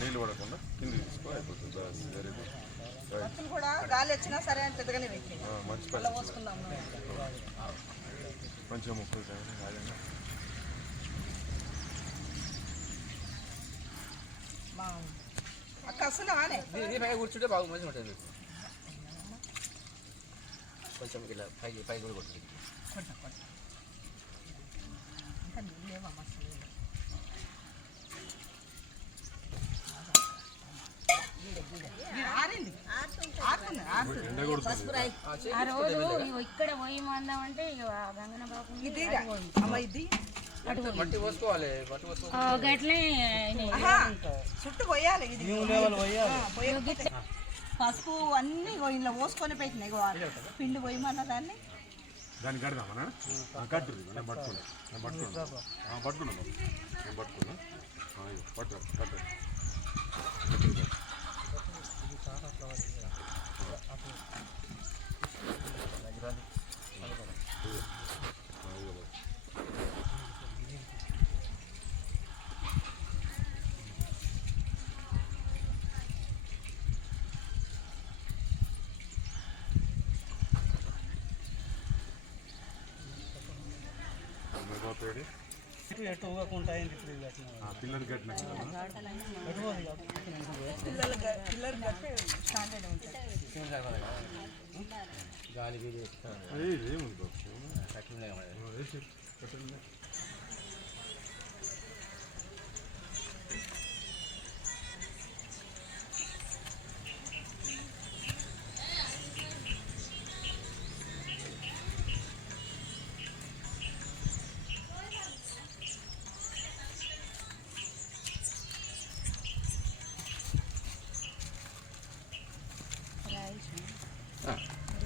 నీళ్ళు పడకుండా కింద తీసుకో అయిపోతుంది. కూడా గాలి వచ్చినా సరే అని పెద్దగానే పెట్టి మంచి మంచిగా ముక్కలు అక్క వస్తున్నావానే కూర్చుంటే బాగా మంచిగా ఉంటుంది. కొంచెం ఇలా పై కూడా కొట్టుకుంది. ఆ రోజు ఇక్కడ పోయి మందామంటే గంగన బాబు గట్లే చుట్టూ పోయాలి. ఇది పసుపు అన్ని ఇలా పోసుకొని పెట్టినాయి. పిండి పోయమన్న దాన్ని దాన్ని కడదామన్నా కట్టు నేను పట్టుకున్నా నేను పట్టుకున్నా పట్టుకున్నా నేను పట్టుకున్నా పట్టు కట్టు పిల్లలు కట్టిన గాలి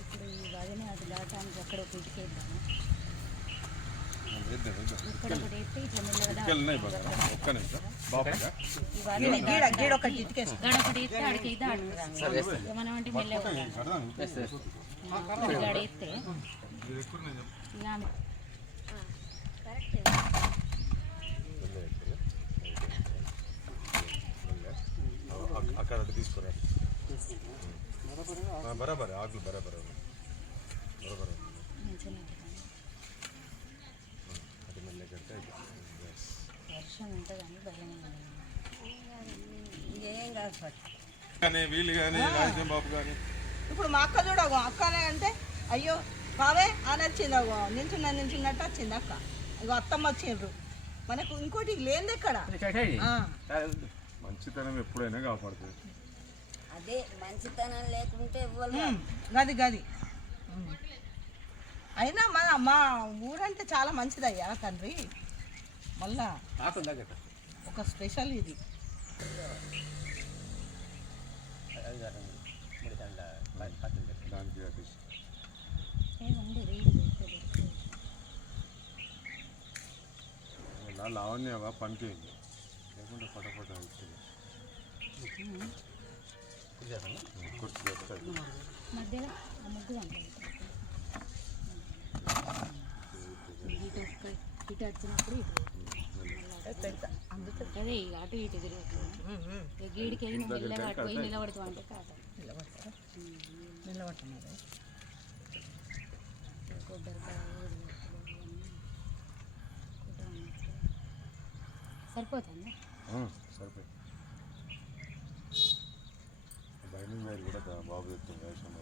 ఇప్పుడు ఈ వదిన అది దాటానికి అక్కడ ఒక ఇటుకేద్దాము. ఇక్కడ ఒకటి ఎత్తి ఇట్లా గడొకటి ఎత్తే ఆడికి అయితే మనం అంటే మెల్లగా గడ ఎత్తే అక్కడ తీసుకురా బరాబర్ ఆకులు బరాబర్ బరాబర్ అది మళ్ళీ కడితే వర్షం ఉంటుందని భయం ఏం కాదు. కానీ వీళ్ళు కానీ రాజేం బాబు కానీ ఇప్పుడు మా అక్క చూడగో అక్కనే అంటే అయ్యో బావే అని వచ్చింది. అగో నించున్నట్టు వచ్చింది అక్క. ఇగో అత్తమ్మ వచ్చిండ్రు. మనకు ఇంకోటి లేనిది ఎక్కడ మంచితనం ఎప్పుడైనా కాపాడుతుంది. అదే మంచితనం లేకుంటే గది గది అయినా మా ఊరంటే చాలా మంచిదయ్యా తండ్రి. మళ్ళా ఒక స్పెషల్ ఇది. లావణ్యవా పనికి లేకుంటే పటపట ఇస్తుంది. మధ్యలో ఇటు వచ్చినప్పుడు అదే ఇక అటు ఇటు తిరుగుతుంది. గీడికి వెళ్ళి పోయి నిలబడుతూ అంటే నిలబడుతున్నారు. కొబ్బరికాయ సరిపోతుంది. సరిపోయి బైనింగ్ వైర్ కూడా బాబు చెప్తుంది వేషం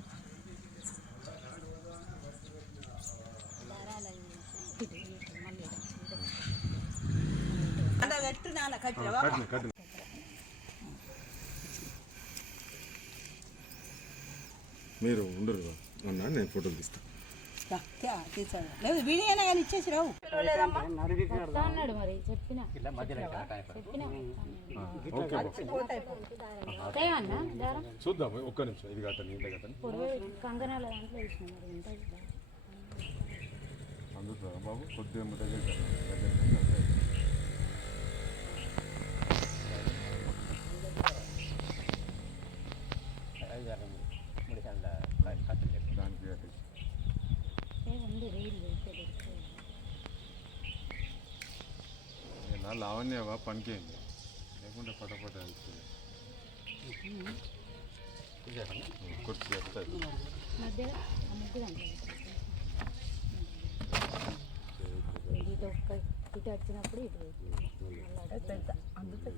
మీరు ఉండరు అన్నా నేను ఫోటోలు తీస్తాను. లేదు వీడియోనే కానీ ఇచ్చేసి రావు. అన్నాడు మరి చెప్పిన చూద్దాం ఒక్క నిమిషం. ఇది కట్టండి ఇంత కట్టండి. కంగనాల దాంట్లో అందుతా బాబు కొద్దిగా దగ్గర దానికి లావణ్యవా పనికి అయింది లేకుంటే పటపట అవుతుంది కొద్ది చేస్తాయి మధ్యలో ఆ ముగ్గురు అంటే ఇటు ఒక్క ఇటు వచ్చినప్పుడు ఇటు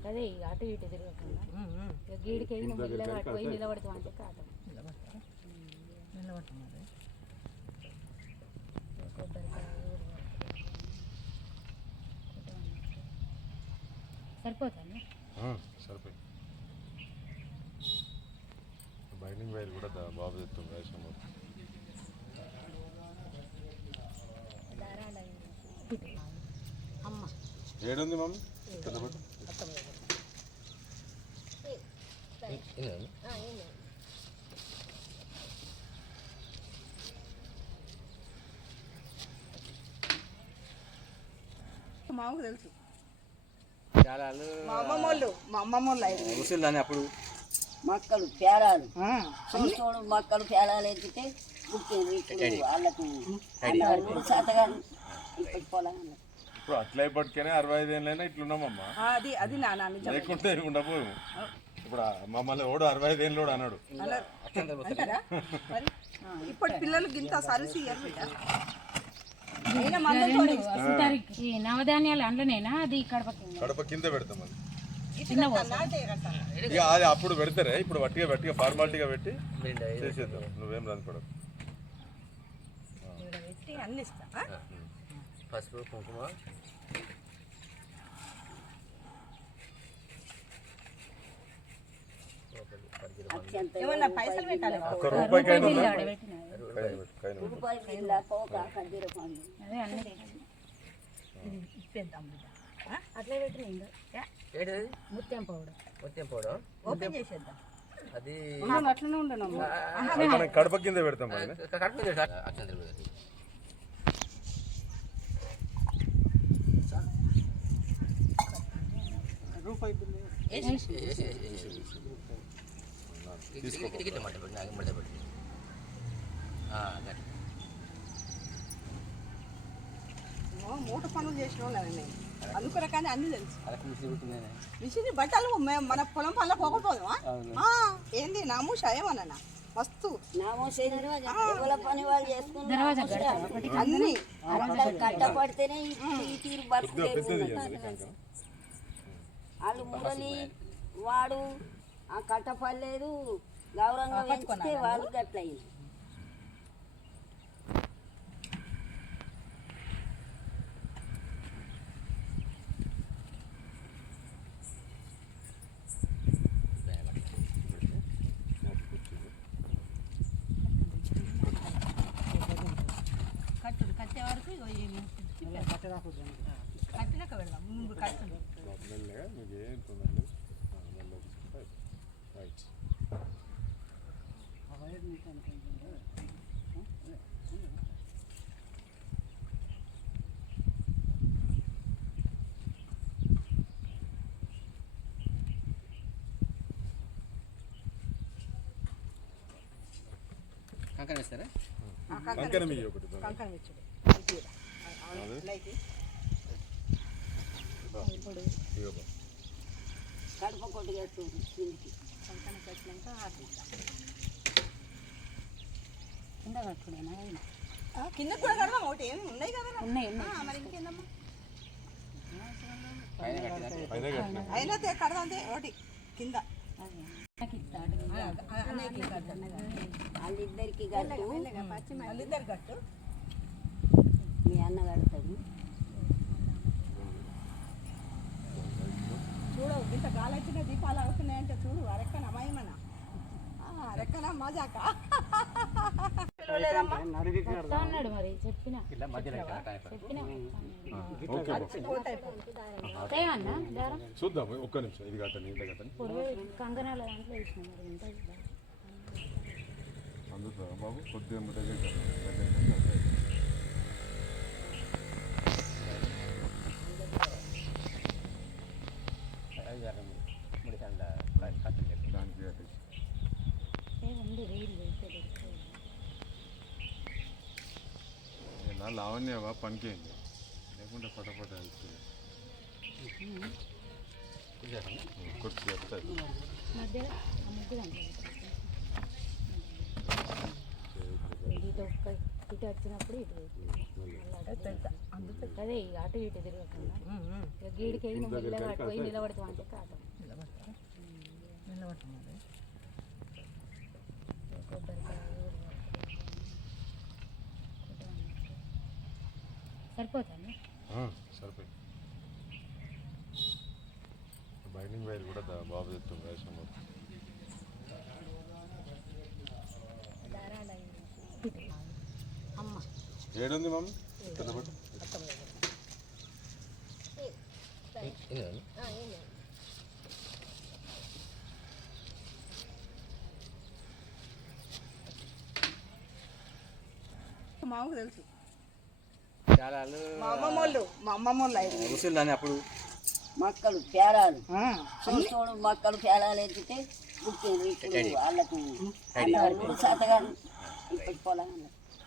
అదే ఇక అటు ఇటు తిరగకుండా ఇక గీడికి వెళ్ళి నువ్వు మెల్లగా పోయి నిలబడతావు అంటే కాదు సరిపోతుంది సరిపోయి బైండింగ్ వైర్ కూడా బాబు చెప్తాం వేసాం అమ్మ ఏడుంది మమ్మీ తెల్లబట్టు మాకు తెలుసు చాలా మా అమ్మమ్మ వాళ్ళు అయితే ఉసులు దాన్ని అప్పుడు మక్కలు పేరాలు చూడు మక్కలు పేరాలు ఎత్తితే పుట్టింది ఇప్పుడు వాళ్ళకు శాతగా ఇప్పుడు పొలాలు ఇప్పుడు అట్లా ఇప్పటికైనా 65 ఏళ్ళైనా ఇట్లున్నామమ్మా అది అది నాన్న నిజం లేకుంటే ఉండపోవు ఇప్పుడు మమ్మల్ని ఓడు 65 ఏళ్ళు అన్నాడు అంటారా మరి ఇప్పుడు పిల్లలకి ఇంత సరసి అయినా మందతోని ఈ నవధాన్యాలు అందులోనేనా అది కడప కింద పెడతాం అది చిన్న ఇక అది అప్పుడు పెడతారే ఇప్పుడు వట్టిగా ఫార్మాలిటీగా పెట్టి చేసేద్దాం నువ్వేం రానిపడవు పెట్టి అన్ని ఇస్తా పసుపు కుంకుమ ఏమన్నా పైసలు పెట్టాలి ఒక్క రూపాయికైనా రూపాయి బిళ్ళ పోక ఖర్జూర పండు అదే అన్ని ఇప్పేద్దాం అట్లా పెట్టిన ఇంకా ఏంటిది ముత్యం పౌడర్ మొత్తం పౌడర్ ఓపెన్ చేసేద్దాం అది అట్లనే ఉండను మనం కడప కింద పెడతాం అది కడుపు అక్షంతలు రూపాయి గిట్ల మట్ట పెట్టి నాకు మడత పెట్టి మూట పనులు చేసిన వాళ్ళని అనుకురా కానీ అన్ని తెలుసు అలా మిషన్ కుట్టిందే మిషన్ బట్టలు మన పొలం పనుల పోకపోదామా ఏంది నామూష ఏమన్నా మస్తు ఎవల పని వాళ్ళు చేసుకున్నారు అన్ని కట్టపడితేనే ఈ తీరు బతుకు వాళ్ళు మురళి వాడు ఆ కట్టపడలేదు గౌరవంగా పెంచితే వాళ్ళు గట్లయింది కట్టే వరకు కట్టినాక వెళ్దాం ముందు కట్టుంది మెల్లగా మీకు ఏం తొందర లేదు మెల్లగా రైట్ కంకణ వేస్తారా కంకణం ఇయ్యి ఒకటి కంకణం ఇచ్చుడు ఇగో బా. కడప కొట్టుకేస్తుంది కిందికి కంకణం కట్టినాక కింద కట్టుడేనా కింద కూడా కడదాం ఒకటి ఏమి ఉన్నాయి కదా ఉన్నాయి మరి ఇంకేందమ్మా పైన కట్టినా అయినా కడదాం ఒకటి కింద వాళ్ళిద్దరికి కట్టు వాళ్ళిద్దరు కట్టు మీ అన్న కడతాడు చూడు ఇంత గాలి వచ్చిన దీపాలు అవుతున్నాయంటే చూడు అరెక్కన అమ్మాయిమన అరెక్కన మజాక లేదమ్మా అన్నాడు మరి చెప్పిన చూద్దాం ఒక్క నిమిషం ఇది కట్టండి ఇంత కట్టండి కంగనాల దాంట్లో వేసిన మరి ఎంత అందుతుందా బాబు కొద్దిగా దగ్గర దానికి ఉంది రీల్ నా లావణ్యవా పనికేయండి లేకుంటే పటపట అవుతుంది కొట్టి చెప్తాయి మధ్యలో ఆ ముగ్గు దాంట్లో ఇటు ఒక్క ఇటు వచ్చినప్పుడు ఇటు అదే ఇక అటు ఇటు తిరగకుండా ఇక గీడికి వెళ్ళి మెల్లగా అటు పోయి నిలబడతాం అంటే కాటం కొబ్బరికాయ సరిపోతుంది సరిపోయి బైండింగ్ వైర్ కూడా బాబు చెప్తుంది వేషం అమ్మ ఏడుంది మమ్మీ తెల్లబట్టు మాకు తెలుసు చాలా మా అమ్మమ్మ వాళ్ళు ఐదు ముసలి అని అప్పుడు మక్కలు పేరాలు చూడు మక్కలు పేరాలు ఎత్తితే పుట్టిండ్రు ఇప్పుడు వాళ్ళకు అన్నవాళ్ళు శాతగాను ఇప్పటి పొలం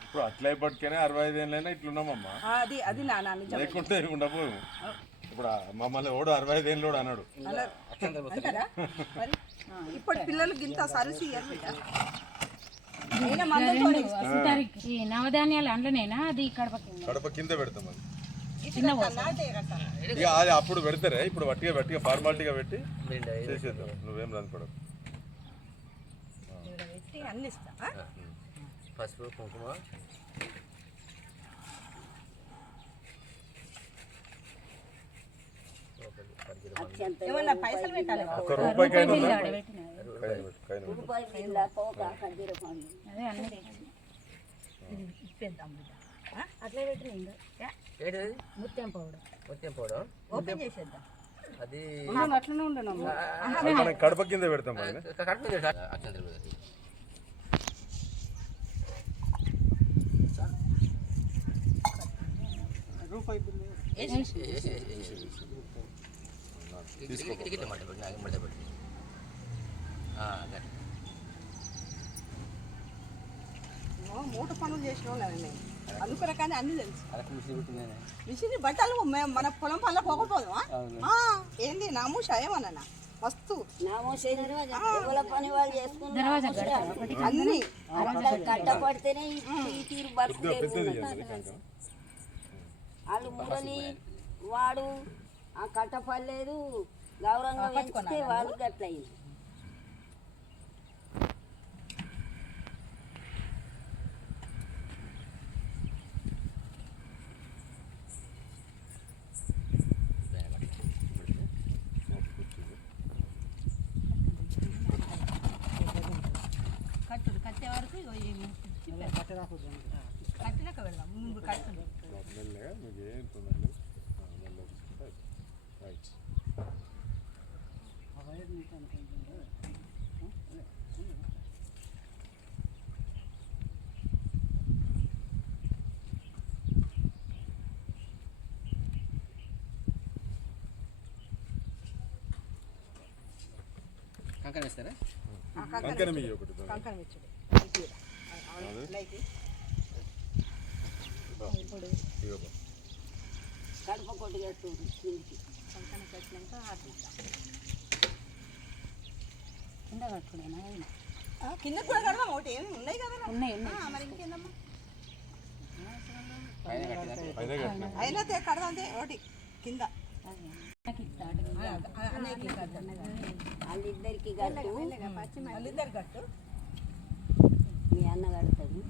ఇప్పుడు అట్లా పట్టుకనే 65 ఏళ్ళైనా ఇట్లున్నామమ్మా అది అది నాన్న నిజం లేకుంటే ఉండపోవు ఇప్పుడు మమ్మల్ని ఓడు 65 ఏళ్ళు అన్నాడు అంటారా మరి ఇప్పటి పిల్లలకి ఇంత సరసి అయినా మందతోనే ఈ నవధాన్యాలు అందులోనేనా అది కడప కింద పెడతాం అది చిన్న ఇక అది అప్పుడు పెడతారే ఇప్పుడు వట్టిగా ఫార్మాలిటీగా పెట్టి చేసేద్దాం నువ్వేం రానిపడవు పెట్టి అన్ని ఇస్తా పసుపు కుంకుమ ఏమన్నా పైసలు పెట్టాలి ₹1 రూపాయి బిళ్ళ పోక ఖర్జూర పండు అదే అన్నీ ఇప్పేద్దాం అట్లా పెట్టిన ఏంటిది ముత్యం పౌడర్ మొత్తం పోవడం ఓపెన్ చేసేద్దాం అది అట్లనే ఉండను మనం కడప కింద పెడతాం మరి కడుపు అక్షంతలు రూపాయి బిల్లు టికెట్ మాట మడత పెట్టి మూట పనులు చేసిన వాళ్ళని అనుకున్న కానీ అన్ని తెలుసు అరకు మిషన్ పెట్టిందేనే మిషన్ బట్టలు మన పొలం పనులు పోకపోదామా ఏంది నామూష ఏమన్నా మస్తు ఎవల పని వాళ్ళు చేసుకున్నారు అన్ని కట్టపడితేనే ఈ తీరు బతుకులేదు వాళ్ళు మురళి వాడు ఆ కట్టపడలేదు గౌరవంగా పెంచితే వాళ్ళు గట్లయింది కట్టే వరకు కట్టినాక వెళ్దాం ముందు కట్టు మెల్లగా మీకు ఏం తొందరలేదు మెల్లగా రైట్ కంకణ వేస్తారా కంకణం ఇయ్యి ఒకటి కంకణం ఇచ్చుడు కడప కొట్టుకేస్తుంది కిందికి కంకణం కట్టినాక కింద కట్టుకునేనా కింద కూడా కడదాం ఒకటి ఏమి ఉన్నాయి కదా ఉన్నాయి మరి ఇంకేందమ్మా పైన కట్టినా పైన కట్టినా అయినా కడదాం ఒకటి కింద వాళ్ళిద్దరికి కట్టు వాళ్ళిద్దరు కట్టు మీ అన్న కడతాడు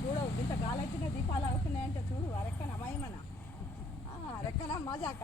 చూడు ఇంత గాలి వచ్చిన దీపాలు అవుతున్నాయంటే చూడు అరెక్కన అమ్మాయి మన అరెక్కన మజాక